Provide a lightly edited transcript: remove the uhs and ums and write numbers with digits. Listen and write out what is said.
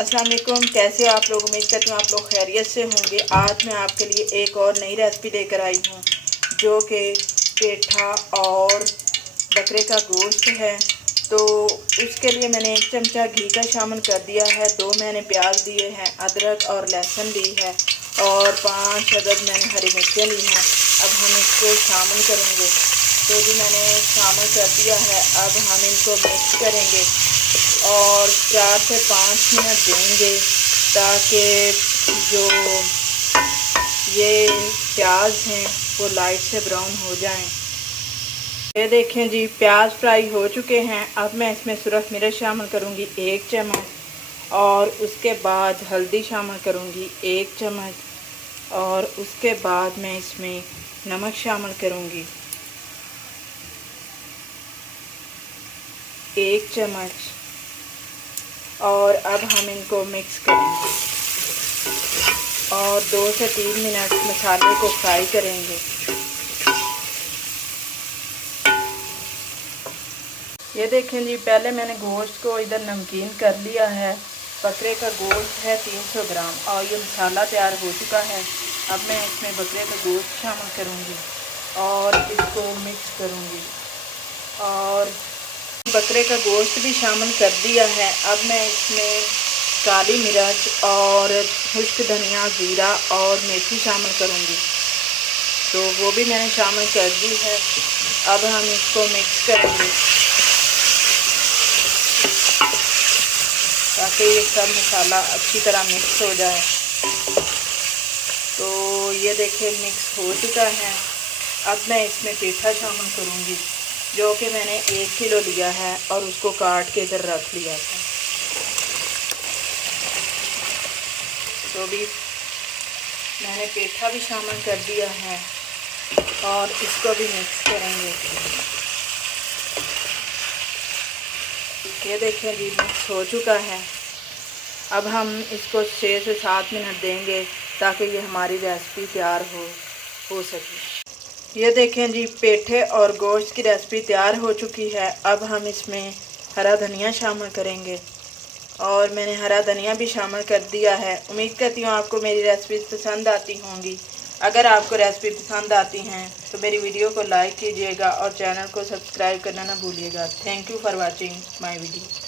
अस्सलाम वालेकुम, कैसे हो आप लोग। उम्मीद करती हूँ आप लोग खैरियत से होंगे। आज मैं आपके लिए एक और नई रेसिपी लेकर आई हूँ जो कि पेठा और बकरे का गोश्त है। तो उसके लिए मैंने 1 चमचा घी का शामिल कर दिया है। 2 मैंने प्याज लिए हैं, अदरक और लहसुन ली है और 5 अदद मैंने हरी मिर्चें ली हैं। अब हम इसको शामिल करेंगे। तो जी मैंने शामिल कर दिया है। अब हम इनको मिक्स करेंगे और 4 से 5 मिनट देंगे ताकि जो ये प्याज हैं वो लाइट से ब्राउन हो जाएं। ये देखें जी, प्याज फ्राई हो चुके हैं। अब मैं इसमें सुरख मिर्च शामिल करूँगी 1 चम्मच और उसके बाद हल्दी शामिल करूँगी 1 चम्मच और उसके बाद मैं इसमें नमक शामिल करूँगी 1 चम्मच और अब हम इनको मिक्स करेंगे और 2 से 3 मिनट मसाले को फ्राई करेंगे। ये देखें जी, पहले मैंने गोश्त को इधर नमकीन कर लिया है। बकरे का गोश्त है 300 ग्राम और ये मसाला तैयार हो चुका है। अब मैं इसमें बकरे का गोश्त शामिल करूँगी और इसको मिक्स करूँगी और बकरे का गोश्त भी शामिल कर दिया है। अब मैं इसमें काली मिर्च और खुश्क धनिया, ज़ीरा और मेथी शामिल करूँगी। तो वो भी मैंने शामिल कर दी है। अब हम इसको मिक्स करेंगे ताकि ये सब मसाला अच्छी तरह मिक्स हो जाए। तो ये देखिए मिक्स हो चुका है। अब मैं इसमें पेठा शामिल करूँगी जो कि मैंने 1 किलो लिया है और उसको काट के इधर रख लिया था। तो भी मैंने पेठा भी शामिल कर दिया है और इसको भी मिक्स करेंगे। ये देखें जी, मिक्स हो चुका है। अब हम इसको 6 से 7 मिनट देंगे ताकि ये हमारी रेसिपी तैयार हो सके। ये देखें जी, पेठे और गोश्त की रेसिपी तैयार हो चुकी है। अब हम इसमें हरा धनिया शामिल करेंगे और मैंने हरा धनिया भी शामिल कर दिया है। उम्मीद करती हूँ आपको मेरी रेसिपी पसंद आती होंगी। अगर आपको रेसिपी पसंद आती हैं तो मेरी वीडियो को लाइक कीजिएगा और चैनल को सब्सक्राइब करना ना भूलिएगा। Thank you for watching my video.